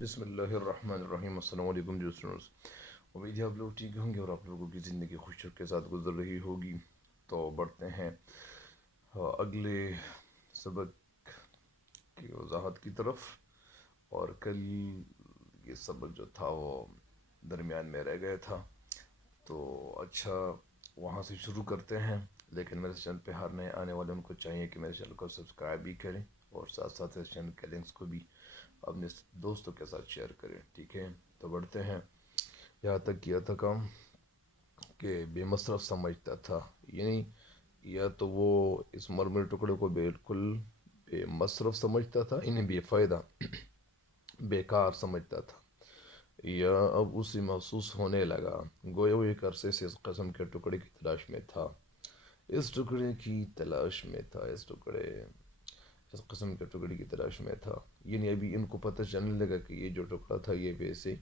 بسم اللہ الرحمن الرحیم۔ السلام علیکم جو اسٹوڈنٹس، امید ہے آپ لوگ ٹھیک ہوں گے اور آپ لوگوں کی زندگی خوش کے ساتھ گزر رہی ہوگی۔ تو بڑھتے ہیں اگلے سبق کی وضاحت کی طرف۔ اور کل یہ سبق جو تھا وہ درمیان میں رہ گیا تھا، تو اچھا وہاں سے شروع کرتے ہیں۔ لیکن میرے چینل پہ ہر نئے آنے والے ان کو چاہیے کہ میرے چینل کو سبسکرائب بھی کریں اور ساتھ ساتھ اس چینل کے لنکس کو بھی اپنے دوستوں کے ساتھ شیئر کریں، ٹھیک ہے؟ تو بڑھتے ہیں۔ یہاں تک کیا تھا کام کہ بے مصرف سمجھتا تھا، یعنی یا تو وہ اس مرمر ٹکڑے کو بالکل بے مصرف سمجھتا تھا، یعنی بے فائدہ، بیکار سمجھتا تھا، یا اب اسے محسوس ہونے لگا گویا وہ ایک عرصے سے اس قسم کے ٹکڑے کی تلاش میں تھا، اس ٹکڑے کی تلاش میں تھا، اس قسم کے ٹکڑے کی تلاش میں تھا۔ یعنی ابھی ان کو پتہ چلنے لگا کہ یہ جو ٹکڑا تھا یہ ویسے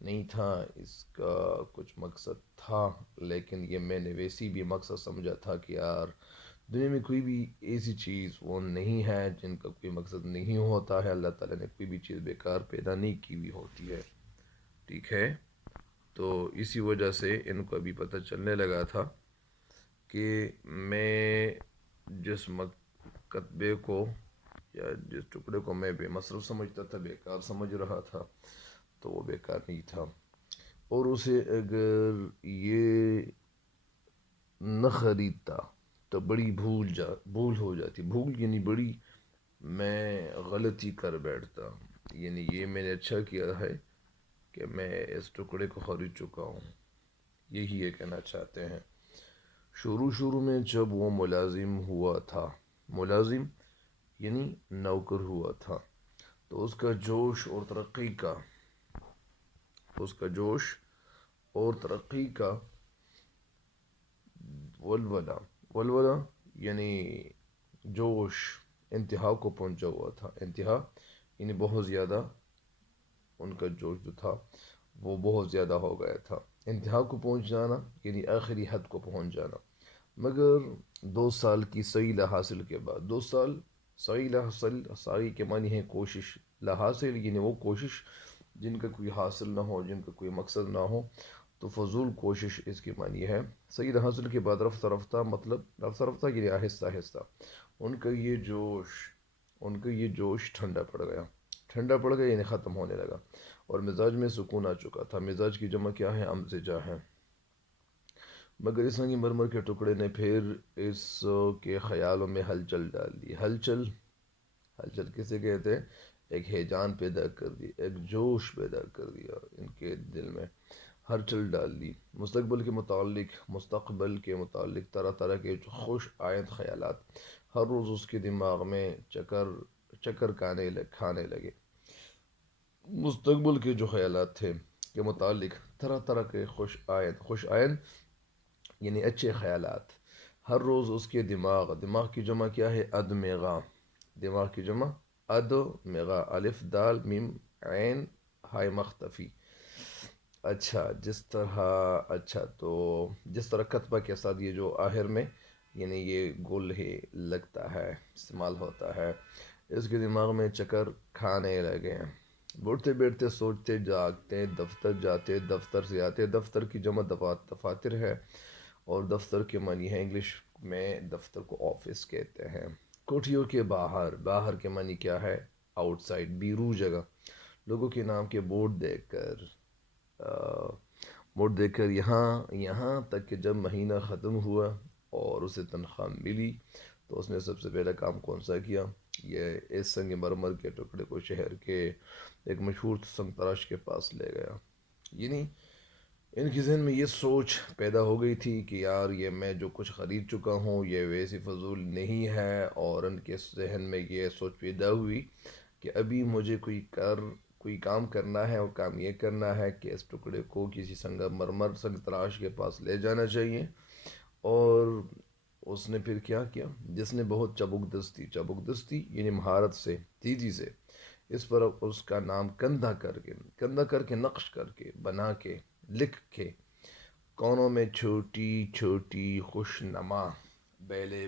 نہیں تھا، اس کا کچھ مقصد تھا، لیکن یہ میں نے ویسی بھی مقصد سمجھا تھا کہ یار دنیا میں کوئی بھی ایسی چیز وہ نہیں ہے جن کا کوئی مقصد نہیں ہوتا ہے۔ اللہ تعالیٰ نے کوئی بھی چیز بیکار پیدا نہیں کی ہوئی ہوتی ہے، ٹھیک ہے؟ تو اسی وجہ سے ان کو ابھی پتہ چلنے لگا تھا کہ میں جس کتبے کو یا جس ٹکڑے کو میں بے مصرف سمجھتا تھا، بیکار سمجھ رہا تھا، تو وہ بیکار نہیں تھا، اور اسے اگر یہ نہ خریدتا تو بڑی بھول ہو جاتی، بھول یعنی بڑی میں غلطی کر بیٹھتا۔ یعنی یہ میں نے اچھا کیا ہے کہ میں اس ٹکڑے کو خرید چکا ہوں، یہی یہ کہنا چاہتے ہیں۔ شروع میں جب وہ ملازم ہوا تھا، ملازم یعنی نوکر ہوا تھا، تو اس کا جوش اور ترقی کا ولولہ یعنی جوش انتہا کو پہنچا ہوا تھا۔ انتہا یعنی بہت زیادہ، ان کا جوش جو تھا وہ بہت زیادہ ہو گیا تھا۔ انتہا کو پہنچ جانا یعنی آخری حد کو پہنچ جانا۔ مگر 2 سال کی سعی حاصل کے بعد، 2 سال سعی کے معنی ہے کوشش، حاصل یعنی وہ کوشش جن کا کوئی حاصل نہ ہو، جن کا کوئی مقصد نہ ہو، تو فضول کوشش اس کی معنی ہے۔ سعی حاصل کے بعد رفتہ رفتہ یعنی آہستہ آہستہ ان کا یہ جوش ٹھنڈا پڑ گیا یعنی ختم ہونے لگا، اور مزاج میں سکون آ چکا تھا۔ مزاج کی جمع کیا ہے؟ امزجہ ہے۔ مگر اس سنگی مرمر کے ٹکڑے نے پھر اس کے خیالوں میں ہلچل ڈال دی۔ ہلچل کسے کہتے ہیں؟ ایک ہیجان پیدا کر دی، ایک جوش پیدا کر دیا ان کے دل میں، ہلچل ڈال دی۔ مستقبل کے متعلق طرح طرح کے خوش آئند خیالات ہر روز اس کے دماغ میں چکر کھانے لگے۔ مستقبل کے جو خیالات تھے کے متعلق طرح طرح کے خوش آئند یعنی اچھے خیالات ہر روز اس کے دماغ کی جمع کیا ہے؟ ادمغا، دماغ کی جمع ادمغا، الف دال میم عین ہائے مختفی۔ تو جس طرح کتبہ کے ساتھ یہ جو آخر میں یعنی یہ گل ہے لگتا ہے، استعمال ہوتا ہے، اس کے دماغ میں چکر کھانے لگے۔ بڑھتے بیٹھتے سوچتے جاگتے، دفتر جاتے دفتر سے آتے، دفتر کی جمع دفاتر ہے، اور دفتر کے معنی ہے انگلش میں دفتر کو آفس کہتے ہیں۔ کوٹھیوں کے باہر کے معنی کیا ہے؟ آؤٹ سائڈ، بیرو جگہ۔ لوگوں کے نام کے بورڈ دیکھ کر یہاں تک کہ جب مہینہ ختم ہوا اور اسے تنخواہ ملی تو اس نے سب سے پہلا کام کون سا کیا؟ یہ اس سنگ مرمر کے ٹکڑے کو شہر کے ایک مشہور سنگ تراش کے پاس لے گیا۔ یعنی ان کے ذہن میں یہ سوچ پیدا ہو گئی تھی کہ یار یہ میں جو کچھ خرید چکا ہوں یہ ویسی فضول نہیں ہے، اور ان کے ذہن میں یہ سوچ پیدا ہوئی کہ ابھی مجھے کوئی کام کرنا ہے، اور کام یہ کرنا ہے کہ اس ٹکڑے کو کسی سنگ تراش کے پاس لے جانا چاہیے۔ اور اس نے پھر کیا کیا؟ جس نے بہت چابک دستی یعنی مہارت سے، تیزی سے اس پر اس کا نام کندھا کر کے نقش کر کے بنا کے لکھ کے کونوں میں چھوٹی چھوٹی خوش نما بیلے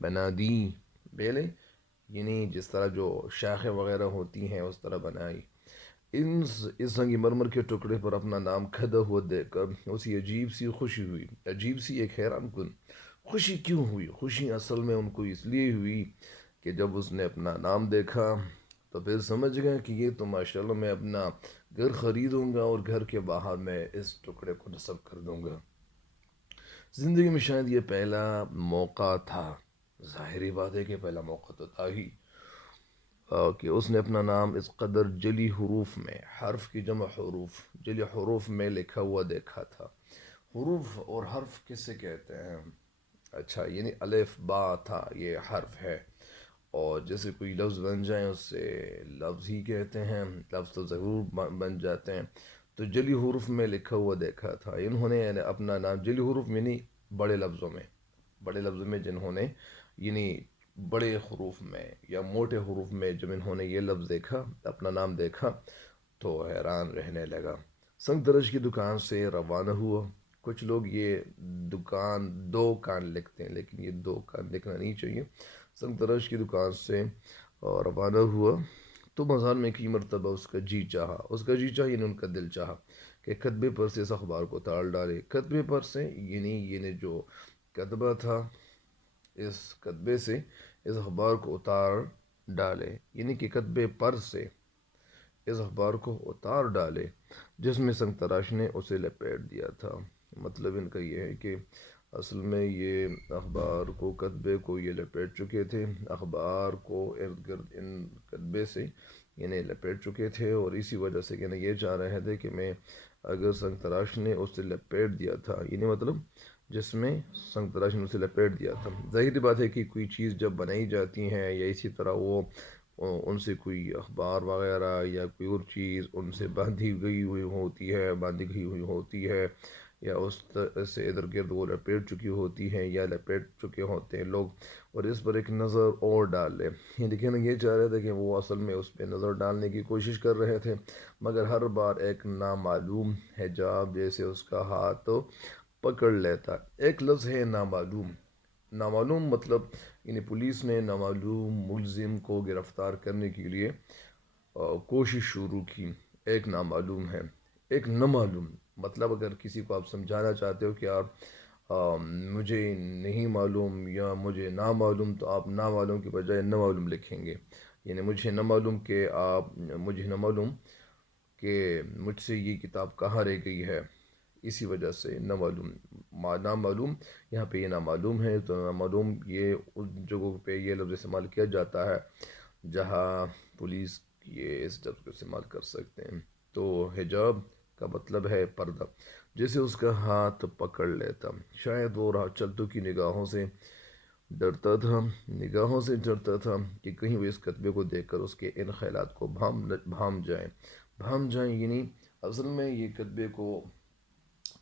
بنا دی، بیلے یعنی جس طرح جو شاخیں وغیرہ ہوتی ہیں اس طرح بنائی۔ اس سنگ مرمر کے ٹکڑے پر اپنا نام کھدا ہوا دیکھ کر اسی عجیب سی خوشی ہوئی، عجیب سی ایک حیران کن خوشی کیوں ہوئی؟ خوشی اصل میں ان کو اس لیے ہوئی کہ جب اس نے اپنا نام دیکھا تو پھر سمجھ گیا کہ یہ تو ماشاءاللہ میں اپنا گھر خریدوں گا اور گھر کے باہر میں اس ٹکڑے کو نصب کر دوں گا۔ زندگی میں شاید یہ پہلا موقع تھا، ظاہری بات ہے کہ پہلا موقع تو تھا ہی، کہ اس نے اپنا نام اس قدر جلی حروف میں، حرف کی جمع حروف، جلی حروف میں لکھا ہوا دیکھا تھا۔ حروف اور حرف کسے کہتے ہیں؟ اچھا، یعنی الف با تھا یہ حرف ہے، اور جیسے کوئی لفظ بن جائیں اس سے لفظ ہی کہتے ہیں، لفظ تو ضرور بن جاتے ہیں۔ تو جلی حروف میں لکھا ہوا دیکھا تھا، انہوں نے یعنی اپنا نام جلی حروف میں نہیں، بڑے لفظوں میں، بڑے لفظوں میں جنہوں نے یعنی بڑے حروف میں یا موٹے حروف میں جب انہوں نے یہ لفظ دیکھا، اپنا نام دیکھا، تو حیران رہنے لگا۔ سنگ ترش کی دکان سے روانہ ہوا۔ کچھ لوگ یہ دکان دو کان لکھتے ہیں لیکن یہ دو کان لکھنا نہیں چاہیے۔ سنگ ترش کی دکان سے روانہ ہوا تو بازار میں کئی مرتبہ اس کا جی چاہا، اس کا جی چاہا یعنی ان کا دل چاہا کہ کتبے پر سے اس اخبار کو اتار ڈالے۔ کتبے پر سے یعنی جو کتبہ تھا، اس کتبے سے اس اخبار کو اتار ڈالے، یعنی کہ کتبے پر سے اس اخبار کو اتار ڈالے جس میں سنگ تراش نے اسے لپیٹ دیا تھا۔ مطلب ان کا یہ ہے کہ اصل میں یہ اخبار کو، کتبے کو یہ لپیٹ چکے تھے، اخبار کو ارد گرد ان کتبے سے یعنی لپیٹ چکے تھے، اور اسی وجہ سے یعنی یہ چاہ رہے تھے کہ میں اگر سنگ تراش نے اسے لپیٹ دیا تھا، یعنی مطلب جس میں سنگ تراش نے اسے لپیٹ دیا تھا۔ ظاہری بات ہے کہ کوئی چیز جب بنائی جاتی ہیں یا اسی طرح وہ ان سے کوئی اخبار وغیرہ یا کوئی اور چیز ان سے باندھی گئی ہوئی ہوتی ہے، باندھی گئی ہوئی ہوتی ہے، یا اس طرح سے ادھر گرد وہ لپیٹ چکی ہوتی ہیں یا لپیٹ چکے ہوتے ہیں لوگ، اور اس پر ایک نظر اور ڈال لیں، لیکن یہ چاہ رہے تھے کہ وہ اصل میں اس پہ نظر ڈالنے کی کوشش کر رہے تھے، مگر ہر بار ایک نامعلوم حجاب جیسے اس کا ہاتھ پکڑ لیتا۔ ایک لفظ ہے نامعلوم۔ نامعلوم مطلب یعنی پولیس نے نامعلوم ملزم کو گرفتار کرنے کے لیے کوشش شروع کی۔ ایک نامعلوم ہے، ایک نامعلوم مطلب اگر کسی کو آپ سمجھانا چاہتے ہو کہ آپ مجھے نہیں معلوم یا مجھے نامعلوم، تو آپ نامعلوم کے بجائے نامعلوم لکھیں گے، یعنی مجھے نامعلوم کہ مجھے نامعلوم کہ مجھ سے یہ کتاب کہاں رہ گئی ہے، اسی وجہ سے نامعلوم۔ نامعلوم یہاں پہ یہ نامعلوم ہے، تو نامعلوم یہ اس جگہوں پہ یہ لفظ استعمال کیا جاتا ہے جہاں پولیس یہ اس لفظ کو استعمال کر سکتے ہیں۔ تو حجاب کا مطلب ہے پردہ، جسے اس کا ہاتھ پکڑ لیتا۔ شاید وہ راہ چلتوں کی نگاہوں سے ڈرتا تھا، نگاہوں سے ڈرتا تھا کہ کہیں وہ اس کتبے کو دیکھ کر اس کے ان خیالات کو بھام جائیں یعنی اصل میں یہ کتبے کو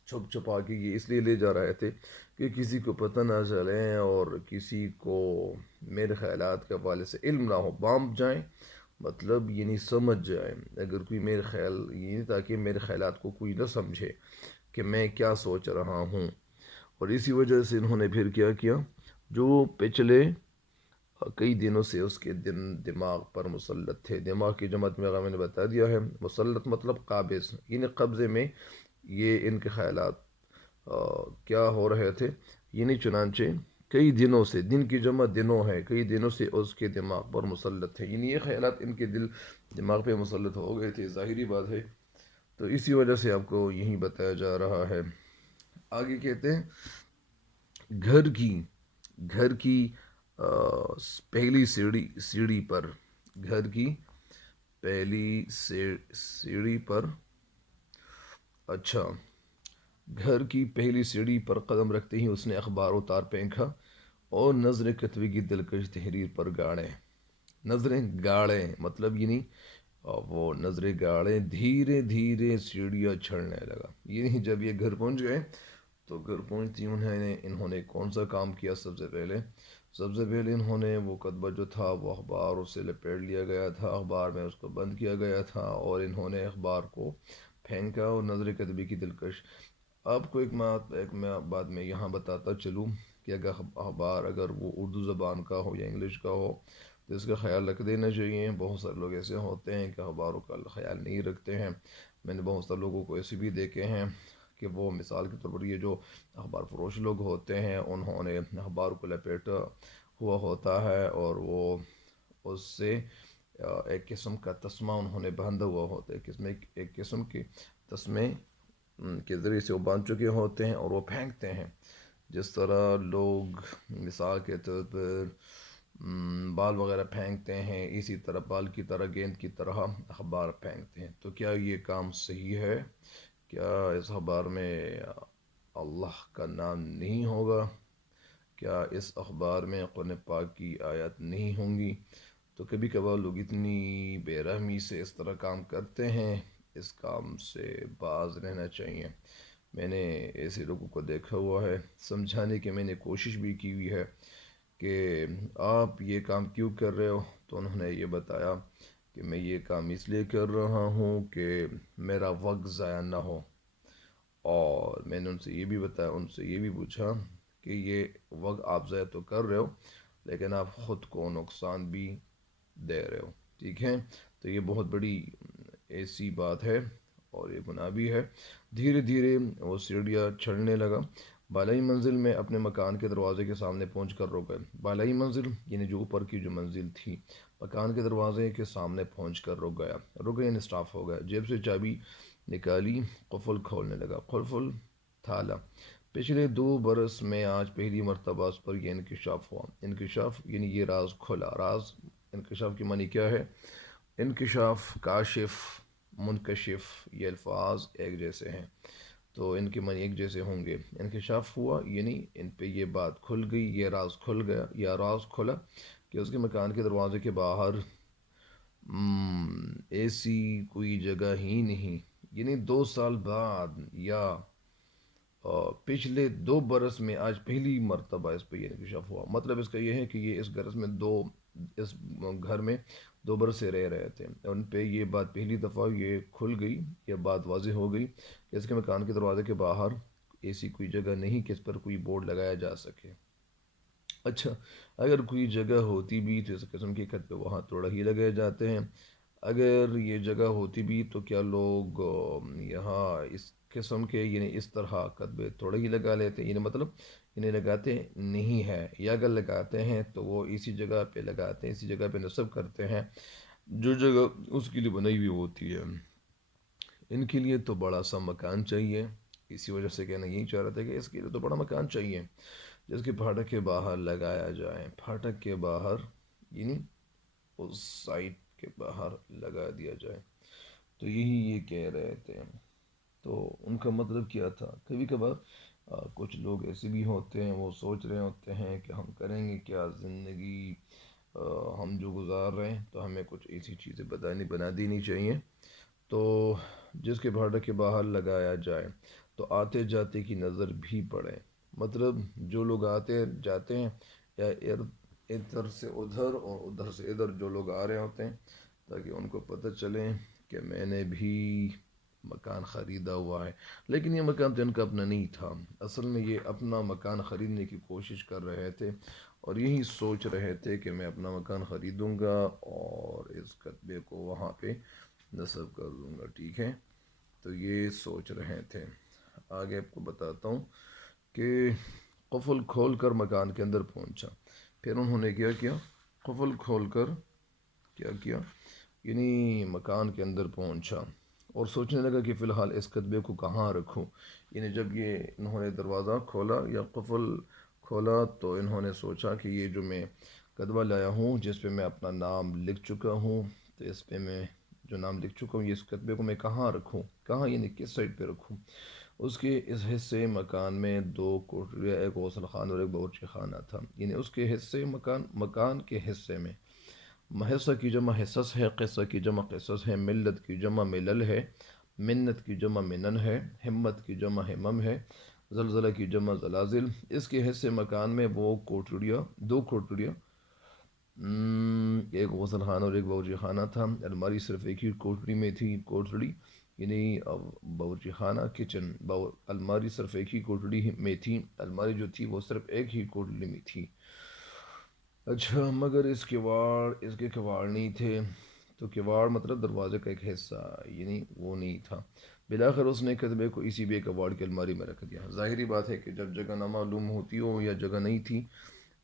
چھپ چھپا کے یہ اس لیے لے جا رہے تھے کہ کسی کو پتہ نہ چلے اور کسی کو میرے خیالات کے حوالے سے علم نہ ہو، بام جائیں مطلب یعنی سمجھ جائے، اگر کوئی میرے خیال یہ تاکہ میرے خیالات کو کوئی نہ سمجھے کہ میں کیا سوچ رہا ہوں۔ اور اسی وجہ سے انہوں نے پھر کیا کیا، جو پچھلے کئی دنوں سے اس کے دماغ پر مسلط تھے، دماغ کی جماعت میں میں نے بتا دیا ہے، مسلط مطلب قابض، یعنی قبضے میں یہ ان کے خیالات کیا ہو رہے تھے، یعنی چنانچہ کئی دنوں سے، دن کی جمع دنوں ہے، کئی دنوں سے اس کے دماغ پر مسلط تھے، یعنی یہ خیالات ان کے دماغ پہ مسلط ہو گئے تھے، ظاہری بات ہے، تو اسی وجہ سے آپ کو یہی بتایا جا رہا ہے۔ آگے کہتے ہیں گھر کی پہلی سیڑھی پر، گھر کی پہلی سیڑھی پر، اچھا، گھر کی پہلی سیڑھی پر قدم رکھتے ہی اس نے اخبار اتار پھینکا اور نظریں کتبے کی دلکش تحریر پر گاڑیں۔ نظریں گاڑیں مطلب یعنی وہ نظریں گاڑیں، دھیرے دھیرے سیڑھیاں چڑھنے لگا، یعنی جب یہ گھر پہنچ گئے تو گھر پہنچتی انہوں نے کون سا کام کیا؟ سب سے پہلے انہوں نے وہ کتبہ جو تھا وہ اخبار سے لپیٹ لیا گیا تھا، اخبار میں اس کو بند کیا گیا تھا، اور انہوں نے اخبار کو پھینکا اور نظر کتبے کی دلکش۔ آپ کو ایک بات میں یہاں بتاتا چلوں کہ اگر اخبار اگر وہ اردو زبان کا ہو یا انگلش کا ہو تو اس کا خیال رکھ دینا چاہیے۔ بہت سارے لوگ ایسے ہوتے ہیں کہ اخباروں کا خیال نہیں رکھتے ہیں۔ میں نے بہت سارے لوگوں کو ایسے بھی دیکھے ہیں کہ وہ مثال کے طور پر یہ جو اخبار فروش لوگ ہوتے ہیں، انہوں نے اخبار کو لپیٹا ہوا ہوتا ہے اور وہ اس سے ایک قسم کا تسمہ انہوں نے باندھا ہوا ہوتا ہے، ایک قسم کے تسمے کے ذریعے سے وہ باندھ چکے ہوتے ہیں اور وہ پھینکتے ہیں۔ جس طرح لوگ مثال کے طور پر بال وغیرہ پھینکتے ہیں، اسی طرح بال کی طرح، گیند کی طرح اخبار پھینکتے ہیں۔ تو کیا یہ کام صحیح ہے؟ کیا اس اخبار میں اللہ کا نام نہیں ہوگا؟ کیا اس اخبار میں قرآن پاک کی آیات نہیں ہوں گی؟ تو کبھی کبھار لوگ اتنی بے رحمی سے اس طرح کام کرتے ہیں، اس کام سے باز رہنا چاہیے۔ میں نے ایسے لوگوں کو دیکھا ہوا ہے، سمجھانے کی میں نے کوشش بھی کی ہوئی ہے کہ آپ یہ کام کیوں کر رہے ہو، تو انہوں نے یہ بتایا کہ میں یہ کام اس لیے کر رہا ہوں کہ میرا وقت ضائع نہ ہو، اور میں نے ان سے یہ بھی بتایا، ان سے یہ بھی پوچھا کہ یہ وقت آپ ضائع تو کر رہے ہو لیکن آپ خود کو نقصان بھی دے رہے ہو، ٹھیک ہے؟ تو یہ بہت بڑی ایسی بات ہے اور یہ گناہ بھی ہے۔ دھیرے دھیرے وہ سیڑھیاں چڑھنے لگا، بالائی منزل میں اپنے مکان کے دروازے کے سامنے پہنچ کر رک گئے۔ بالائی منزل یعنی جو اوپر کی جو منزل تھی، مکان کے دروازے کے سامنے پہنچ کر رک گیا، رک گئے یعنی اسٹاف ہو گیا۔ جیب سے چابی نکالی، قفل کھولنے لگا، قفل تھالا۔ پچھلے 2 برس میں آج پہلی مرتبہ اس پر یہ انکشاف ہوا۔ انکشاف یعنی یہ راز کھلا۔ راز انکشاف کی معنی کیا ہے؟ انکشاف، کاشف، منکشف، یہ الفاظ ایک جیسے ہیں تو ان کے معنی ایک جیسے ہوں گے۔ انکشاف ہوا یعنی ان پہ یہ بات کھل گئی، یہ راز کھل گیا یا راز کھلا کہ اس کے مکان کے دروازے کے باہر ایسی کوئی جگہ ہی نہیں، یعنی 2 سال بعد یا پچھلے 2 برس میں آج پہلی مرتبہ اس پہ یہ انکشاف ہوا۔ مطلب اس کا یہ ہے کہ یہ اس گھر میں 2 برس سے رہ رہے تھے، ان پہ یہ بات پہلی دفعہ یہ کھل گئی، یہ بات واضح ہو گئی کہ اس کے مکان کے دروازے کے باہر ایسی کوئی جگہ نہیں کہ اس پر کوئی بورڈ لگایا جا سکے۔ اچھا، اگر کوئی جگہ ہوتی بھی تو اس قسم کے خط پہ وہاں توڑا ہی لگائے جاتے ہیں۔ اگر یہ جگہ ہوتی بھی تو کیا لوگ یہاں اس قسم کے یعنی اس طرح کتبے تھوڑے ہی لگا لیتے ہیں؟ یعنی مطلب انہیں لگاتے نہیں ہیں، یا اگر لگاتے ہیں تو وہ اسی جگہ پہ لگاتے ہیں، اسی جگہ پہ نصب کرتے ہیں جو جگہ اس کے لیے بنائی ہوئی ہوتی ہے۔ ان کے لیے تو بڑا سا مکان چاہیے، اسی وجہ سے کہنا یہی چاہ رہا تھا کہ اس کے لیے تو بڑا مکان چاہیے جس کے پھاٹک کے باہر لگایا جائے، پھاٹک کے باہر یعنی اس سائٹ کے باہر لگا دیا جائے۔ تو یہی یہ کہہ رہے تھے۔ تو ان کا مطلب کیا تھا؟ کبھی کبھار کچھ لوگ ایسے بھی ہوتے ہیں، وہ سوچ رہے ہوتے ہیں کہ ہم کریں گے کیا زندگی ہم جو گزار رہے ہیں، تو ہمیں کچھ ایسی چیزیں بنا دینی چاہیے تو جس کے پھاٹک کے باہر لگایا جائے تو آتے جاتے کی نظر بھی پڑے۔ مطلب جو لوگ آتے جاتے ہیں یا ادھر سے ادھر اور ادھر سے ادھر جو لوگ آ رہے ہوتے ہیں، تاکہ ان کو پتہ چلے کہ میں نے بھی مکان خریدا ہوا ہے۔ لیکن یہ مکان تو ان کا اپنا نہیں تھا، اصل میں یہ اپنا مکان خریدنے کی کوشش کر رہے تھے اور یہی سوچ رہے تھے کہ میں اپنا مکان خریدوں گا اور اس کتبے کو وہاں پہ نصب کر دوں گا، ٹھیک ہے؟ تو یہ سوچ رہے تھے۔ آگے آپ کو بتاتا ہوں کہ قفل کھول کر مکان کے اندر پہنچا، پھر انہوں نے کیا کیا؟ قفل کھول کر کیا کیا؟ یعنی مکان کے اندر پہنچا اور سوچنے لگا کہ فی الحال اس کتبے کو کہاں رکھوں۔ یعنی جب یہ انہوں نے دروازہ کھولا یا قفل کھولا تو انہوں نے سوچا کہ یہ جو میں کتبہ لایا ہوں جس پہ میں اپنا نام لکھ چکا ہوں، تو اس پہ میں جو نام لکھ چکا ہوں، یہ اس کتبے کو میں کہاں رکھوں، کہاں یعنی کس سائڈ پہ رکھوں۔ اس کے اس حصے مکان میں 2 کوٹریاں، ایک غسل خانہ اور ایک باورچی خانہ تھا۔ یعنی اس کے حصے مکان کے حصے میں حصہ کی جمع حصص ہے، قصہ کی جمع قصص ہے، ملت کی جمع ملل ہے، منت کی جمع منن ہے، ہمت کی جمع ہمم ہے، زلزلہ کی جمع زلازل۔ اس کے حصے مکان میں وہ کوٹڑیاں، 2 کوٹڑیاں، ایک غسل خانہ اور ایک باورچی خانہ تھا۔ الماری صرف ایک ہی کوٹڑی میں تھی، کوٹڑی یعنی باورچی خانہ کچن، الماری صرف ایک ہی کوٹڑی میں تھی، الماری جو تھی وہ صرف ایک ہی کوٹڑی میں تھی۔ اچھا مگر اس کے کواڑ نہیں تھے، تو کواڑ مطلب دروازے کا ایک حصہ، یعنی وہ نہیں تھا۔ بلاخر اس نے کتبے کو اسی بے کواڑ کی الماری میں رکھ دیا۔ ظاہری بات ہے کہ جب جگہ نہ معلوم ہوتی ہو یا جگہ نہیں تھی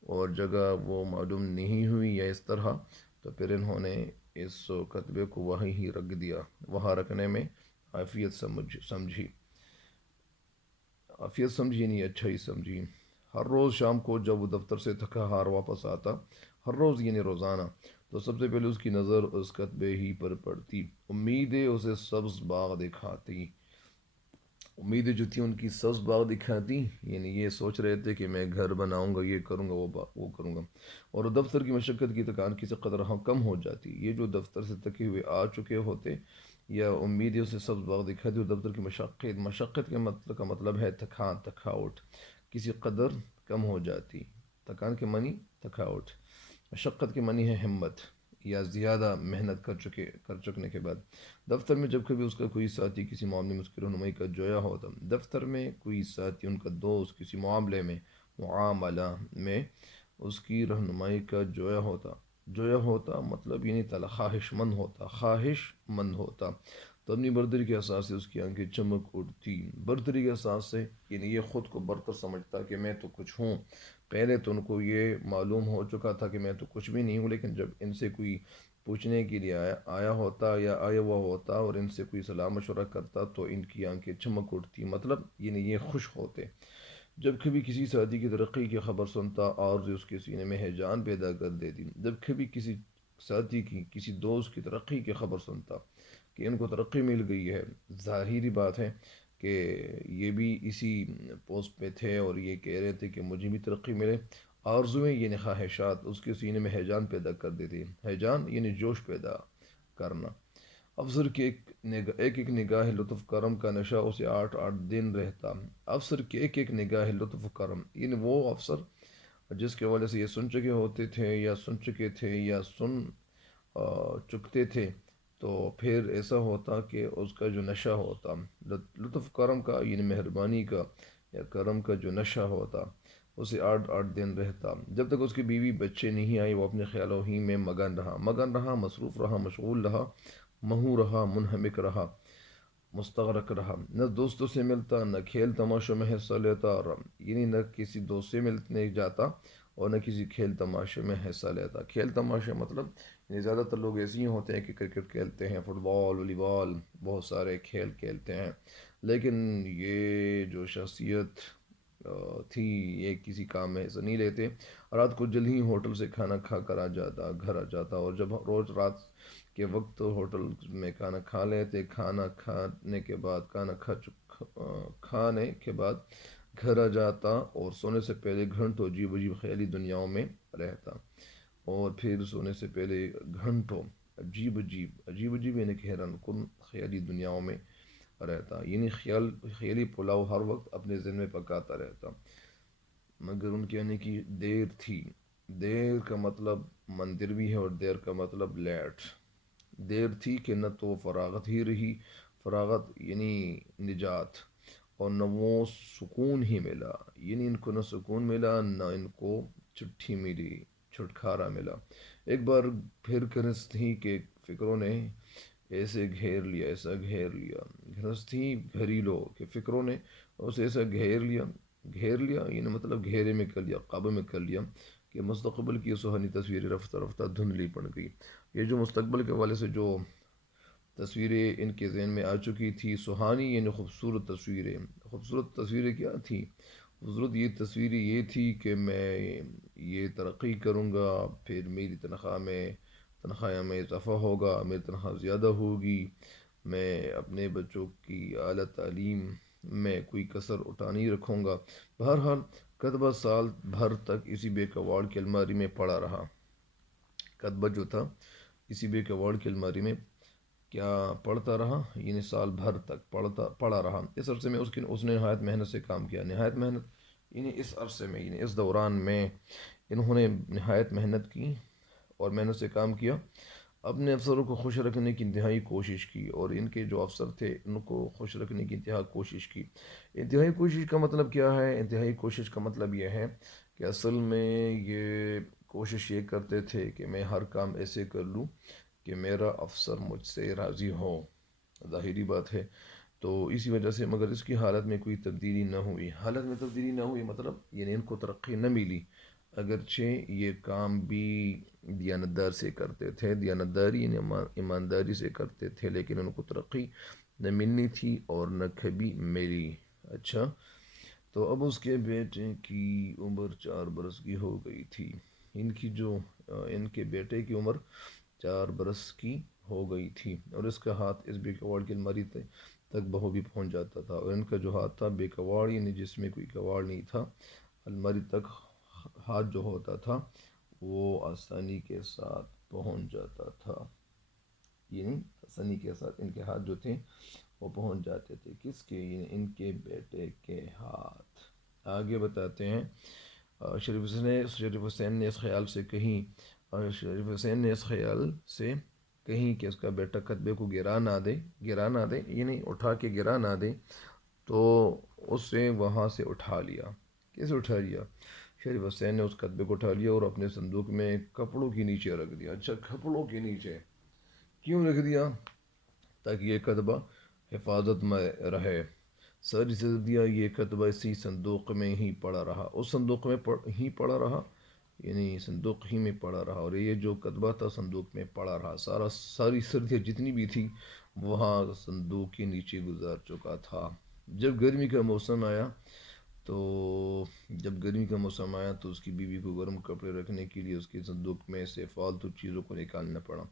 اور جگہ وہ معلوم نہیں ہوئی یا اس طرح، تو پھر انہوں نے اس کتبے کو وہیں ہی رکھ دیا۔ وہاں رکھنے میں عافیت سمجھی، عافیت سمجھی نہیں، اچھا ہی سمجھی۔ ہر روز شام کو جب وہ دفتر سے تھکا ہار واپس آتا، ہر روز یعنی روزانہ، تو سب سے پہلے اس کی نظر اس کتبے ہی پر پڑتی۔ امیدیں اسے سبز باغ دکھاتی، امیدیں جو تھیں ان کی سبز باغ دکھاتی، یعنی یہ سوچ رہے تھے کہ میں گھر بناؤں گا، یہ کروں گا، وہ کروں گا، اور دفتر کی مشقت کی تکان کی قدر کم ہو جاتی۔ یہ جو دفتر سے تھکے ہوئے آ چکے ہوتے یا امیدیں اسے سبز باغ دکھاتی، اور دفتر کی مشقت کے مطلب کا مطلب ہے تھکان، تھکاوٹ کسی قدر کم ہو جاتی۔ تھکان کے معنی تھکاوٹ، مشقت کے معنی ہے ہمت یا زیادہ محنت کر چکنے کے بعد۔ دفتر میں جب کبھی اس کا کوئی ساتھی کسی معاملے میں اس کی رہنمائی کا جویا ہوتا، دفتر میں کوئی ساتھی ان کا دوست کسی معاملہ میں اس کی رہنمائی کا جویا ہوتا مطلب یعنی خواہش مند ہوتا، تو اپنی برتری کے احساس سے اس کی آنکھیں چمک اٹھتی۔ برتری کے احساس سے یعنی یہ خود کو برتر سمجھتا کہ میں تو کچھ ہوں۔ پہلے تو ان کو یہ معلوم ہو چکا تھا کہ میں تو کچھ بھی نہیں ہوں، لیکن جب ان سے کوئی پوچھنے کے لیے آیا ہوتا یا آیا ہوا ہوتا اور ان سے کوئی صلاح مشورہ کرتا تو ان کی آنکھیں چمک اٹھتی، مطلب یعنی یہ خوش ہوتے۔ جب کبھی کسی ساتھی کی ترقی کی خبر سنتا اور اس کے سینے میں ہیجان پیدا کر دیتی۔ جب کبھی کسی ساتھی کی کسی دوست کی ترقی کی خبر سنتا کہ ان کو ترقی مل گئی ہے، ظاہری بات ہے کہ یہ بھی اسی پوسٹ پہ تھے اور یہ کہہ رہے تھے کہ مجھے بھی ترقی ملے، آرزویں یعنی خواہشات اس کے سینے میں ہیجان پیدا کر دیتی۔ ہیجان یعنی جوش پیدا کرنا۔ افسر کی ایک نگاہ لطف کرم کا نشہ اسے 8 دن رہتا۔ افسر کی ایک نگاہ لطف کرم، یعنی وہ افسر جس کے والے سے یہ سن چکے ہوتے تھے یا سن چکے تھے یا سن چکتے تھے، تو پھر ایسا ہوتا کہ اس کا جو نشہ ہوتا، لطف کرم کا یعنی مہربانی کا یا کرم کا جو نشہ ہوتا، اسے 8 دن رہتا۔ جب تک اس کی بیوی بچے نہیں آئی وہ اپنے خیالوں ہی میں مگن رہا، مصروف رہا، مشغول رہا، مہو رہا، منہمک رہا، مستغرق رہا۔ نہ دوستوں سے ملتا، نہ کھیل تماشوں میں حصہ لیتا، یعنی نہ کسی دوست سے ملنے جاتا اور نہ کسی کھیل تماشے میں حصہ لیتا۔ کھیل تماشے مطلب یعنی زیادہ تر لوگ ایسے ہی ہوتے ہیں کہ کرکٹ کھیلتے ہیں، فٹ بال، والی بال، بہت سارے کھیل کھیلتے ہیں، لیکن یہ جو شخصیت تھی یہ کسی کام میں حصہ نہیں لیتے۔ رات کو جلد ہی ہوٹل سے کھانا کھا کر گھر آ جاتا، اور جب روز رات کے وقت ہوٹل میں کھانا کھا لیتے، کھانے کے بعد گھر آ جاتا اور سونے سے پہلے گھنٹوں عجیب خیالی دنیاؤں میں رہتا، اور پھر سونے سے پہلے گھنٹوں عجیب یعنی کہ حیران کن خیالی دنیاؤں میں رہتا، یعنی خیالی پلاؤ ہر وقت اپنے ذہن میں پکاتا رہتا۔ مگر ان کے آنے کی دیر تھی۔ دیر کا مطلب مندر بھی ہے اور دیر کا مطلب لیٹ۔ دیر تھی کہ نہ تو فراغت ہی رہی، فراغت یعنی نجات، اور نہ وہ سکون ہی ملا، یعنی ان کو نہ سکون ملا نہ ان کو چھٹی ملی، چھٹکارا ملا۔ ایک بار پھر گرہستھی کے فکروں نے ایسا گھیر لیا، گرہستھی گھریلو کے فکروں نے اسے ایسا گھیر لیا یعنی مطلب گھیرے میں کر لیا، قابو میں کر لیا کہ مستقبل کی سہانی تصویریں رفتہ رفتہ دھندلی پڑ گئی۔ یہ جو مستقبل کے حوالے سے جو تصویریں ان کے ذہن میں آ چکی تھی، سہانی یعنی خوبصورت تصویریں۔ خوبصورت تصویریں کیا تھی؟ خوبصورت یہ تصویریں یہ تھی کہ میں یہ ترقی کروں گا، پھر میری تنخواہ میں اضافہ ہوگا، میری تنخواہ زیادہ ہوگی، میں اپنے بچوں کی اعلیٰ تعلیم میں کوئی کسر نہیں رکھوں گا۔ بہرحال کتبہ سال بھر تک اسی بے کواڑ کی الماری میں پڑا رہا۔ کتبہ جو تھا اسی بے کواڑ کی الماری میں کیا پڑھتا رہا، یعنی سال بھر تک پڑا رہا۔ اس عرصے میں اس نے نہایت محنت سے کام کیا، نہایت محنت یعنی اس عرصے میں یعنی اس دوران میں انہوں نے نہایت محنت کی اور محنت سے کام کیا، اپنے افسروں کو خوش رکھنے کی انتہائی کوشش کی، اور ان کے جو افسر تھے ان کو خوش رکھنے کی انتہائی کوشش کی۔ انتہائی کوشش کا مطلب کیا ہے؟ انتہائی کوشش کا مطلب یہ ہے کہ اصل میں یہ کوشش یہ کرتے تھے کہ میں ہر کام ایسے کر لوں کہ میرا افسر مجھ سے راضی ہو، ظاہری بات ہے۔ تو اسی وجہ سے مگر اس کی حالت میں کوئی تبدیلی نہ ہوئی، حالت میں تبدیلی نہ ہوئی مطلب یعنی ان کو ترقی نہ ملی، اگرچہ یہ کام بھی دیانتدار سے کرتے تھے، دیانتداری یعنی ایمانداری سے کرتے تھے، لیکن ان کو ترقی نہ ملنی تھی اور نہ کبھی ملی۔ اچھا، تو اب اس کے بیٹے کی عمر 4 برس کی ہو گئی تھی، ان کے بیٹے کی عمر 4 برس کی ہو گئی تھی، اور اس کا ہاتھ اس بے کواڑ کی الماری تک بخوبی پہنچ جاتا تھا، اور ان کا جو ہاتھ تھا بے کواڑ یعنی جس میں کوئی کواڑ نہیں تھا، الماری تک ہاتھ جو ہوتا تھا وہ آسانی کے ساتھ پہنچ جاتا تھا، یعنی آسانی کے ساتھ ان کے ہاتھ جو تھے وہ پہنچ جاتے تھے، کس کے؟ یعنی ان کے بیٹے کے ہاتھ۔ آگے بتاتے ہیں، شریف حسین نے اس خیال سے کہیں کہ اس کا بیٹا کتبے کو گرا نہ دے یعنی اٹھا کے گرا نہ دے، تو اس نے وہاں سے اٹھا لیا۔ کیسے اٹھا لیا؟ شریف حسین نے اس کتبے کو اٹھا لیا اور اپنے صندوق میں کپڑوں کے نیچے رکھ دیا۔ اچھا، کپڑوں کے نیچے کیوں رکھ دیا؟ تاکہ یہ کتبہ حفاظت میں رہے۔ ساری زندگی یہ کتبہ اسی صندوق میں ہی پڑا رہا، اس صندوق میں ہی پڑا رہا، یعنی صندوق ہی میں پڑا رہا، اور یہ جو کتبہ تھا صندوق میں پڑا رہا، ساری سردیاں جتنی بھی تھی وہاں صندوق کے نیچے گزار چکا تھا۔ جب گرمی کا موسم آیا تو اس کی بیوی کو گرم کپڑے رکھنے کے لیے اس کے صندوق میں سے فالتو چیزوں کو نکالنا پڑا،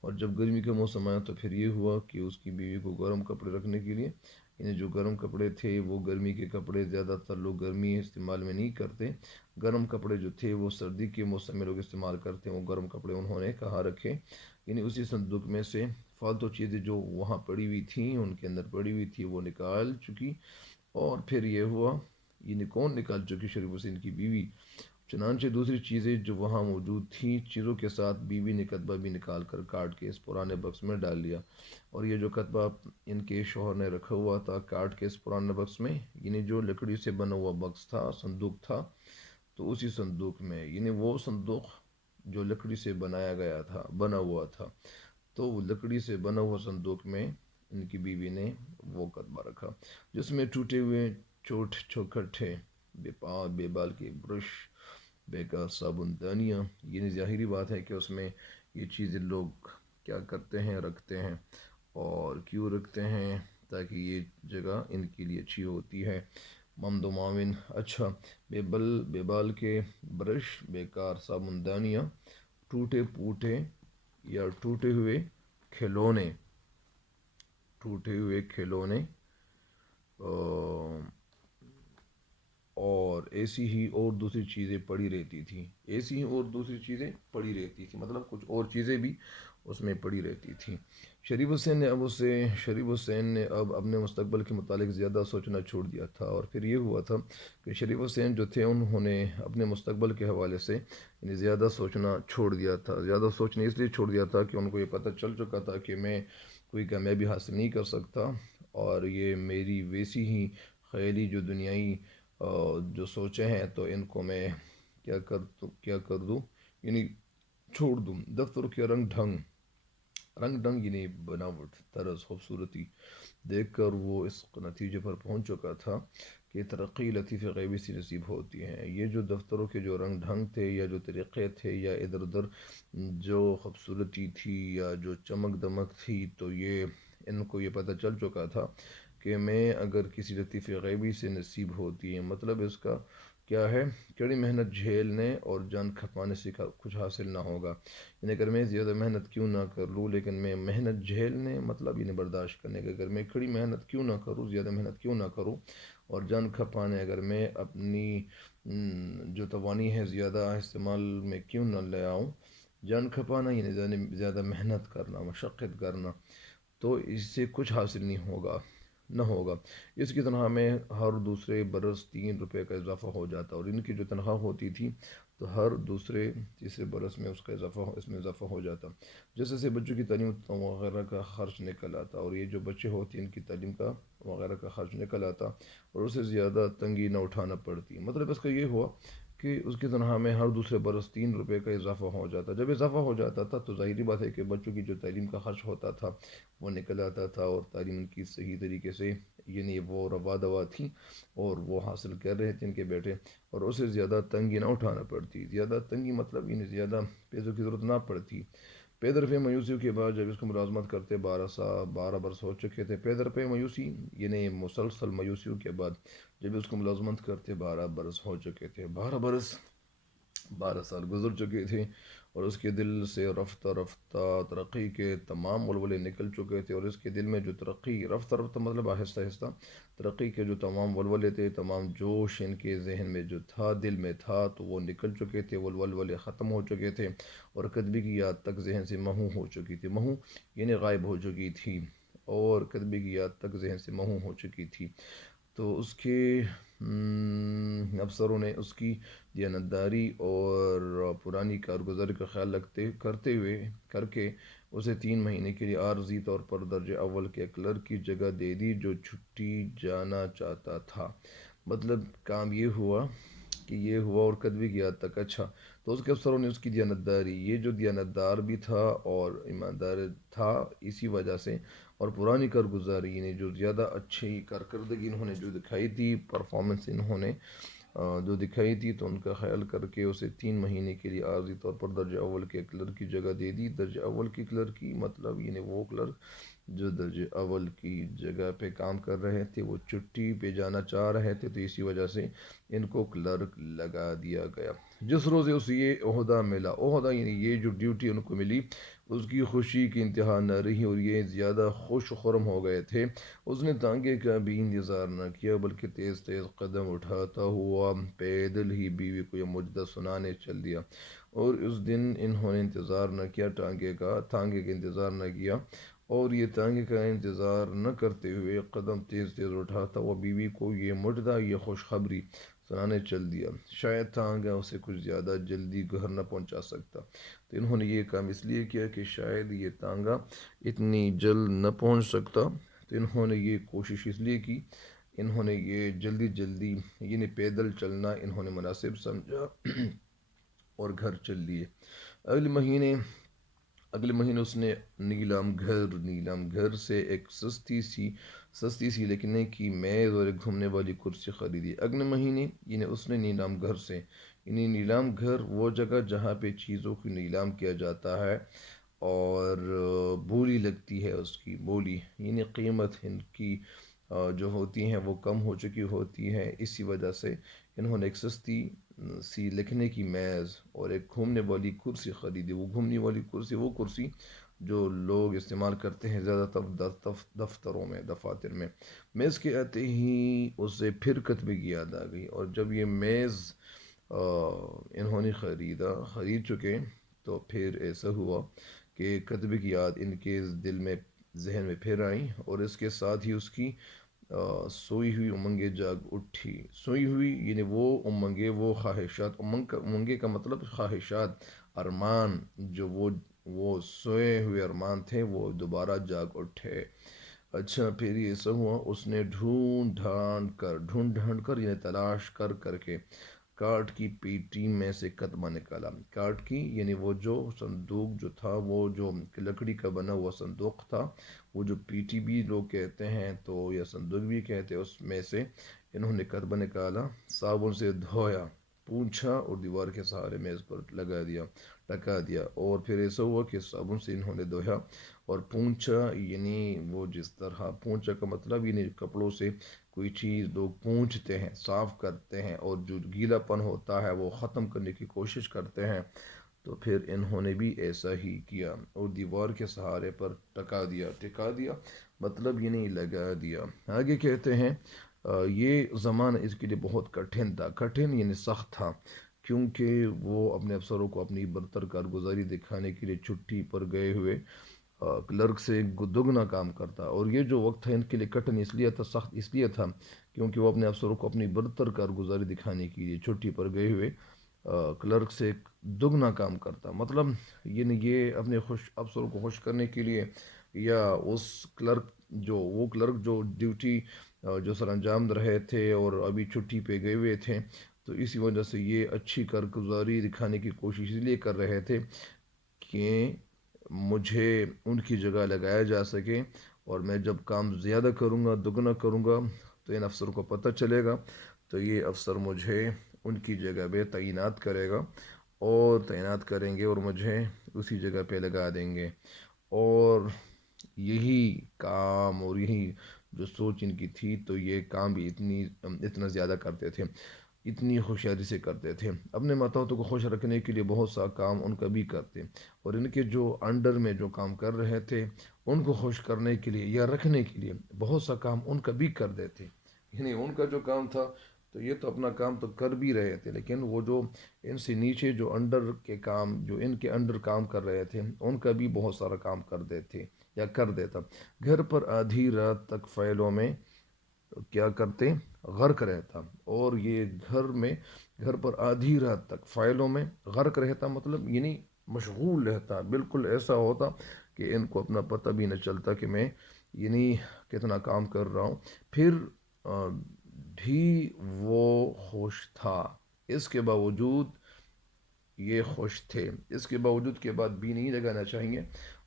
اور جب گرمی کا موسم آیا تو پھر یہ ہوا کہ اس کی بیوی کو گرم کپڑے رکھنے کے لیے، یعنی جو گرم کپڑے تھے وہ گرمی کے کپڑے زیادہ تر لوگ گرمی استعمال میں نہیں کرتے، گرم کپڑے جو تھے وہ سردی کے موسم میں لوگ استعمال کرتے ہیں، وہ گرم کپڑے انہوں نے کہاں رکھے؟ یعنی اسی صندوق میں سے فالتو چیزیں جو وہاں پڑی ہوئی تھیں، ان کے اندر پڑی ہوئی تھی، وہ نکال چکی، اور پھر یہ ہوا، یعنی کون نکال چکی؟ شریف حسین کی بیوی۔ چنانچہ دوسری چیزیں جو وہاں موجود تھیں، چیزوں کے ساتھ بیوی نے کتبہ بھی نکال کر کاٹ کے اس پرانے بکس میں ڈال لیا، اور یہ جو کتبہ ان کے شوہر نے رکھا ہوا تھا کاٹ کے اس پرانے بکس میں، یعنی جو لکڑی سے بنا ہوا بکس تھا، صندوق تھا، تو اسی صندوق میں، یعنی وہ صندوق جو لکڑی سے بنا ہوا تھا، تو وہ لکڑی سے بنا ہوا صندوق میں ان کی بیوی نے وہ کتبہ رکھا، جس میں ٹوٹے ہوئے چوٹ چوکھٹ تھے، بے بال کے برش، بیکار صابن دانیاں، یعنی ظاہری بات ہے کہ اس میں یہ چیزیں لوگ کیا کرتے ہیں، رکھتے ہیں، اور کیوں رکھتے ہیں؟ تاکہ یہ جگہ ان کے لیے اچھی ہوتی ہے، ممد و معاون۔ اچھا، بے بال کے برش، بیکار صابن دانیاں، ٹوٹے پوٹے یا ٹوٹے ہوئے کھلونے اور ایسی ہی اور دوسری چیزیں پڑی رہتی تھیں، مطلب کچھ اور چیزیں بھی اس میں پڑی رہتی تھیں۔ شریف حسین نے اب اپنے مستقبل کے متعلق زیادہ سوچنا چھوڑ دیا تھا، اور پھر یہ ہوا تھا کہ شریف حسین جو تھے انہوں نے اپنے مستقبل کے حوالے سے زیادہ سوچنا چھوڑ دیا تھا، زیادہ سوچنا اس لیے چھوڑ دیا تھا کہ ان کو یہ پتہ چل چکا تھا کہ میں کوئی کامیابی حاصل نہیں کر سکتا، اور یہ میری ویسی ہی خیالی جو دنیائی جو سوچیں ہیں، تو ان کو میں کیا کر دوں، یعنی چھوڑ دوں۔ دفتر کے رنگ ڈھنگ یعنی بناوٹ، طرز، خوبصورتی دیکھ کر وہ اس نتیجے پر پہنچ چکا تھا کہ ترقی لطیف غیبی سے نصیب ہوتی ہے۔ یہ جو دفتروں کے جو رنگ ڈھنگ تھے، یا جو طریقے تھے، یا ادھر ادھر جو خوبصورتی تھی، یا جو چمک دمک تھی، تو یہ ان کو یہ پتہ چل چکا تھا کہ میں اگر کسی لطیف غیبی سے نصیب ہوتی ہے، مطلب اس کا کیا ہے؟ کڑی محنت جھیلنے اور جان کھپانے سے کچھ حاصل نہ ہوگا، یعنی اگر میں زیادہ محنت کیوں نہ کر لوں، لیکن میں محنت جھیلنے مطلب یعنی برداشت کرنے کا، اگر میں کڑی محنت کیوں نہ کروں، زیادہ محنت کیوں نہ کروں، اور جان کھپانے اگر میں اپنی جو توانی ہے زیادہ استعمال میں کیوں نہ لے آؤں، جان کھپانا یعنی زیادہ محنت کرنا، مشقت کرنا، تو اس سے کچھ حاصل نہ ہوگا۔ اس کی تنخواہ میں ہر دوسرے برس 3 روپے کا اضافہ ہو جاتا، اور ان کی جو تنخواہ ہوتی تھی تو ہر دوسرے تیسرے برس میں اس میں اضافہ ہو جاتا، جس سے بچوں کی تعلیم وغیرہ کا خرچ نکل آتا، اور یہ جو بچے ہوتے ہیں ان کی تعلیم کا وغیرہ کا خرچ نکل آتا، اور اسے زیادہ تنگی نہ اٹھانا پڑتی۔ مطلب اس کا یہ ہوا اس کی تنخواہ میں ہر دوسرے برس 3 روپے کا اضافہ ہو جاتا. جب اضافہ ہو جاتا تھا تو ظاہری بات ہے کہ بچوں کی جو تعلیم کا خرچ ہوتا تھا وہ نکل آتا تھا، اور تعلیم ان کی صحیح طریقے سے یعنی وہ روا دوا تھی اور وہ حاصل کر رہے تھے ان کے بیٹے، اور اسے زیادہ تنگی نہ اٹھانا پڑتی. زیادہ تنگی مطلب یعنی زیادہ پیسوں کی ضرورت نہ پڑتی. پے درپے مایوسی کے بعد جب اس کو ملازمت کرتے 12 برس ہو چکے تھے. پے درپے مایوسی یعنی مسلسل مایوسیوں کے بعد جب اس کو ملازمت کرتے 12 برس ہو چکے تھے. 12 سال گزر چکے تھے، اور اس کے دل سے رفتہ رفتہ ترقی کے تمام ولولے نکل چکے تھے. اور اس کے دل میں جو ترقی رفتہ رفتہ مطلب آہستہ آہستہ ترقی کے جو تمام ولولے تھے، تمام جوش ان کے ذہن میں جو تھا، دل میں تھا، تو وہ نکل چکے تھے. وہ ولولے ختم ہو چکے تھے، اور کتبی کی یاد تک ذہن سے محو ہو چکی تھی. محو یعنی غائب ہو چکی تھی، اور کتبی کی یاد تک ذہن سے محو ہو چکی تھی. تو اس کے افسروں نے اس کی دیانتداری اور پرانی کارگزاری کا خیال کر کے اسے 3 مہینے کے لیے عارضی طور پر درجہ اول کے کلرک کی جگہ دے دی، جو چھٹی جانا چاہتا تھا. مطلب کام یہ ہوا اور کتبی کی یاد تک اچھا. تو اس کے افسروں نے اس کی دیانتداری، یہ جو دیانتدار بھی تھا اور ایماندار تھا اسی وجہ سے، اور پرانی کارگزاری یعنی جو زیادہ اچھی کارکردگی انہوں نے جو دکھائی تھی، پرفارمنس انہوں نے جو دکھائی تھی، تو ان کا خیال کر کے اسے 3 مہینے کے لیے عارضی طور پر درجہ اول کے کلرک کی جگہ دے دی. درجہ اول کی کلرک کی مطلب یعنی وہ کلرک جو درجہ اول کی جگہ پہ کام کر رہے تھے وہ چھٹی پہ جانا چاہ رہے تھے، تو اسی وجہ سے ان کو کلرک لگا دیا گیا. جس روز اسے یہ عہدہ ملا، عہدہ یعنی یہ جو ڈیوٹی ان کو ملی، اس کی خوشی کی انتہا نہ رہی، اور یہ زیادہ خوش خرم ہو گئے تھے. اس نے تانگے کا بھی انتظار نہ کیا، بلکہ تیز تیز قدم اٹھاتا ہوا پیدل ہی بیوی کو یہ مجدہ سنانے چل دیا. اور اس دن انہوں نے انتظار نہ کیا، تانگے کا انتظار نہ کیا، اور یہ تانگے کا انتظار نہ کرتے ہوئے قدم تیز تیز اٹھاتا ہوا بیوی کو یہ مجدہ، یہ خوشخبری سنانے چل دیا. شاید تانگا اسے کچھ زیادہ جلدی گھر نہ پہنچا سکتا، تو انہوں نے یہ کام اس لیے کیا کہ شاید یہ تانگا اتنی جلد نہ پہنچ سکتا. تو انہوں نے یہ کوشش اس لیے کی، انہوں نے یہ جلدی یعنی پیدل چلنا انہوں نے مناسب سمجھا اور گھر چل دیے. اگلے مہینے اس نے نیلام گھر سے ایک سستی سی لکھنے کی میز اور ایک گھومنے والی کرسی خریدی. اگلے مہینے یعنی اس نے نیلام گھر سے، یعنی نیلام گھر وہ جگہ جہاں پہ چیزوں کی نیلام کیا جاتا ہے اور بولی لگتی ہے. اس کی بولی یعنی قیمت ان کی جو ہوتی ہیں وہ کم ہو چکی ہوتی ہے. اسی وجہ سے انہوں نے ایک سستی سی لکھنے کی میز اور ایک گھومنے والی کرسی خریدی. وہ گھومنے والی کرسی وہ کرسی جو لوگ استعمال کرتے ہیں زیادہ تر دفاتر میں. میز کے آتے ہی اسے پھر کتبے کی یاد آ گئی، اور جب یہ میز انہوں نے خرید چکے، تو پھر ایسا ہوا کہ کتبے کی یاد ان کے دل میں ذہن میں پھر آئیں، اور اس کے ساتھ ہی اس کی سوئی ہوئی امنگیں جاگ اٹھی. سوئی ہوئی یعنی وہ امنگیں، وہ خواہشات، امنگیں کا مطلب خواہشات، ارمان، جو وہ سوئے ہوئے ارمان تھے وہ دوبارہ جاگ اٹھے. اچھا پھر یہ ایسا ہوا، اس نے ڈھونڈ ڈھانڈ کر یعنی تلاش کر کے کاٹ کی پیٹی میں سے کتبہ نکالا. کاٹ کی یعنی وہ جو صندوق جو تھا، وہ جو لکڑی کا بنا ہوا صندوق تھا، وہ جو پیٹی بھی لوگ کہتے ہیں تو یا صندوق بھی کہتے ہیں، اس میں سے انہوں نے کتبہ نکالا، صابن سے دھویا، پونچھا اور دیوار کے سہارے میز پر ٹکا دیا. اور پھر ایسا ہوا کہ صابن سے انہوں نے دھویا اور پونچھا، یعنی وہ جس طرح پونچھا کا مطلب یعنی کپڑوں سے کوئی چیز لوگ پونچھتے ہیں، صاف کرتے ہیں، اور جو گیلا پن ہوتا ہے وہ ختم کرنے کی کوشش کرتے ہیں، تو پھر انہوں نے بھی ایسا ہی کیا اور دیوار کے سہارے پر ٹکا دیا مطلب یعنی لگا دیا. آگے کہتے ہیں یہ زمانہ اس کے لیے بہت کٹھن یعنی سخت تھا، کیونکہ وہ اپنے افسروں کو اپنی برتر کارگزاری دکھانے کے لیے چھٹی پر گئے ہوئے کلرک سے دگنا کام کرتا. اور یہ جو وقت تھا ان کے لیے کٹھن اس لیے تھا، سخت اس لیے تھا کیونکہ وہ اپنے افسروں کو اپنی برتر کارگزاری دکھانے کے لیے چھٹی پر گئے ہوئے کلرک سے دگنا کام کرتا. مطلب یعنی یہ اپنے افسروں کو خوش کرنے کے لیے، یا اس کلرک جو ڈیوٹی جو سر انجام رہے تھے اور ابھی چھٹی پہ گئے ہوئے تھے، تو اسی وجہ سے یہ اچھی کارگزاری دکھانے کی کوشش اس لیے کر رہے تھے کہ مجھے ان کی جگہ لگایا جا سکے، اور میں جب کام زیادہ کروں گا، دگنا کروں گا، تو ان افسر کو پتہ چلے گا، تو یہ افسر مجھے ان کی جگہ پہ تعینات کرے گا، اور تعینات کریں گے اور مجھے اسی جگہ پہ لگا دیں گے۔ اور یہی کام اور یہی جو سوچ ان کی تھی، تو یہ کام بھی اتنا زیادہ کرتے تھے، اتنی ہوشیاری سے کرتے تھے، اپنے ماتحتوں کو خوش رکھنے کے لیے بہت سا کام ان کا بھی کرتے، اور ان کے جو انڈر میں جو کام کر رہے تھے ان کو خوش کرنے کے لیے یا رکھنے کے لیے بہت سا کام ان کا بھی کر دیتے، یعنی ان کا جو کام تھا تو یہ تو اپنا کام تو کر بھی رہے تھے، لیکن وہ جو ان سے نیچے جو انڈر کے کام، جو ان کے انڈر کام کر رہے تھے، ان کا بھی بہت سارا کام کر دیتے یا کر دیتا۔ گھر پر آدھی رات تک فائلوں میں کیا کرتے، غرق رہتا، اور یہ گھر پر آدھی رات تک فائلوں میں غرق رہتا، مطلب یعنی مشغول رہتا، بالکل ایسا ہوتا کہ ان کو اپنا پتہ بھی نہ چلتا کہ میں یعنی کتنا کام کر رہا ہوں۔ پھر بھی وہ خوش تھا، اس کے باوجود یہ خوش تھے، اس کے باوجود کے بعد بھی نہیں لگانا چاہیے،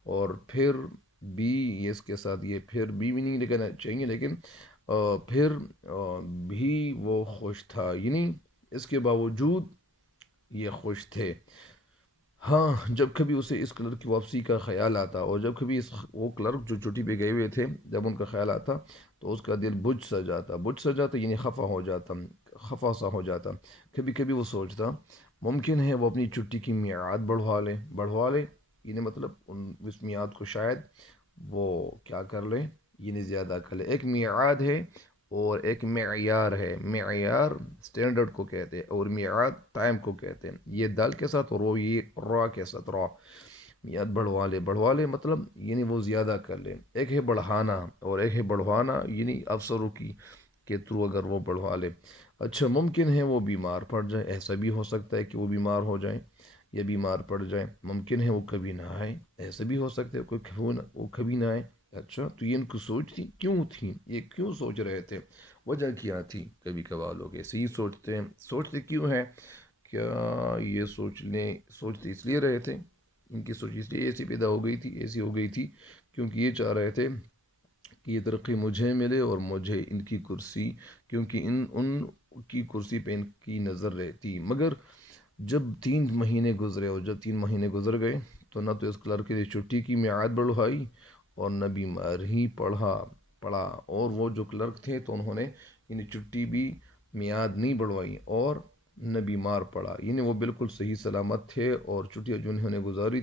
اور پھر بھی اس کے ساتھ یہ پھر بھی نہیں لگانا چاہیے، لیکن پھر بھی وہ خوش تھا، یعنی اس کے باوجود یہ خوش تھے۔ ہاں، جب کبھی اسے اس کلرک کی واپسی کا خیال آتا، اور جب کبھی وہ کلرک جو چھٹی پہ گئے ہوئے تھے جب ان کا خیال آتا، تو اس کا دل بجھ سا جاتا یعنی خفا ہو جاتا، خفا سا ہو جاتا۔ کبھی کبھی وہ سوچتا ممکن ہے وہ اپنی چھٹی کی میعاد بڑھوا لے، یعنی مطلب اس میعاد کو شاید وہ کیا کر لے، یعنی زیادہ کر لے۔ ایک میعاد ہے اور ایک معیار ہے، معیار سٹینڈرڈ کو کہتے ہیں اور میعاد ٹائم کو کہتے ہیں، یہ دال کے ساتھ اور وہ یہ را کے ساتھ را، میعاد بڑھوا لے مطلب یعنی وہ زیادہ کر لے۔ ایک ہے بڑھانا اور ایک ہے بڑھوانا، یعنی افسروں کے تھرو اگر وہ بڑھوا لے۔ اچھا، ممکن ہے وہ بیمار پڑ جائے، ایسا بھی ہو سکتا ہے کہ وہ بیمار ہو جائیں یا بیمار پڑ جائیں، ممکن ہے وہ کبھی نہ آئے، ایسا بھی ہو سکتا ہے وہ کبھی نہ آئے۔ اچھا، تو یہ ان کو سوچ تھی، کیوں تھی یہ، کیوں سوچ رہے تھے، وجہ کیا تھی؟ کبھی کبھار لوگ ایسے ہی سوچتے کیوں ہیں؟ کیا یہ سوچتے اس لیے رہے تھے، ان کی سوچ اس لیے ایسی پیدا ہو گئی تھی کیونکہ یہ چاہ رہے تھے کہ یہ ترقی مجھے ملے اور مجھے ان کی کرسی، کیونکہ ان کی کرسی پہ ان کی نظر رہتی۔ مگر جب 3 مہینے گزرے اور جب 3 مہینے گزر گئے، تو نہ تو اس کلرک کے لیے چھٹی کی میعاد بڑھوائی اور نہ بیمار ہی پڑا، اور وہ جو کلرک تھے تو انہوں نے یعنی چھٹی بھی میعاد نہیں بڑھوائی اور نہ بیمار پڑا، یعنی وہ بالکل صحیح سلامت تھے، اور چھٹیاں جو انہوں نے گزاری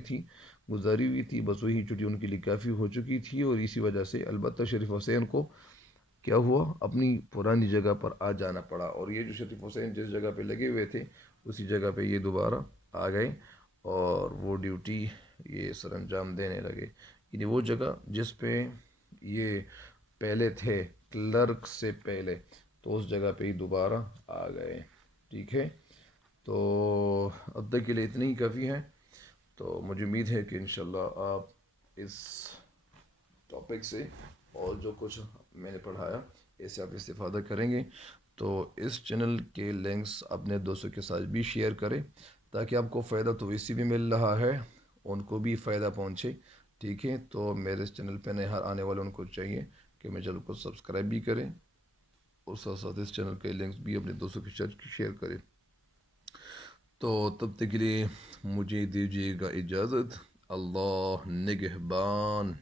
ہوئی تھی بس وہی چھٹی ان کے لیے کافی ہو چکی تھی، اور اسی وجہ سے البتہ شریف حسین کو کیا ہوا، اپنی پرانی جگہ پر آ جانا پڑا، اور یہ جو شریف حسین جس جگہ پہ لگے ہوئے تھے اسی جگہ پہ یہ دوبارہ آ گئے، اور وہ ڈیوٹی یہ سر انجام دینے لگے، یعنی وہ جگہ جس پہ یہ پہلے تھے کلرک سے پہلے، تو اس جگہ پہ ہی دوبارہ آ گئے۔ ٹھیک ہے، تو اب تک کے لیے اتنی ہی کافی ہے، تو مجھے امید ہے کہ انشاءاللہ آپ اس ٹاپک سے اور جو کچھ میں نے پڑھایا اس سے آپ استفادہ کریں گے، تو اس چینل کے لنکس اپنے دوستوں کے ساتھ بھی شیئر کریں تاکہ آپ کو فائدہ تو اسی بھی مل رہا ہے، ان کو بھی فائدہ پہنچے۔ ٹھیک ہے، تو میرے اس چینل پہ نئے آنے والے ان کو چاہیے کہ میں چینل کو سبسکرائب بھی کریں، اور ساتھ ساتھ اس چینل کے لنکس بھی اپنے دوستوں کے ساتھ شیئر کریں۔ تو تب تک کے لیے مجھے دیجیے گا اجازت، اللہ نگہبان۔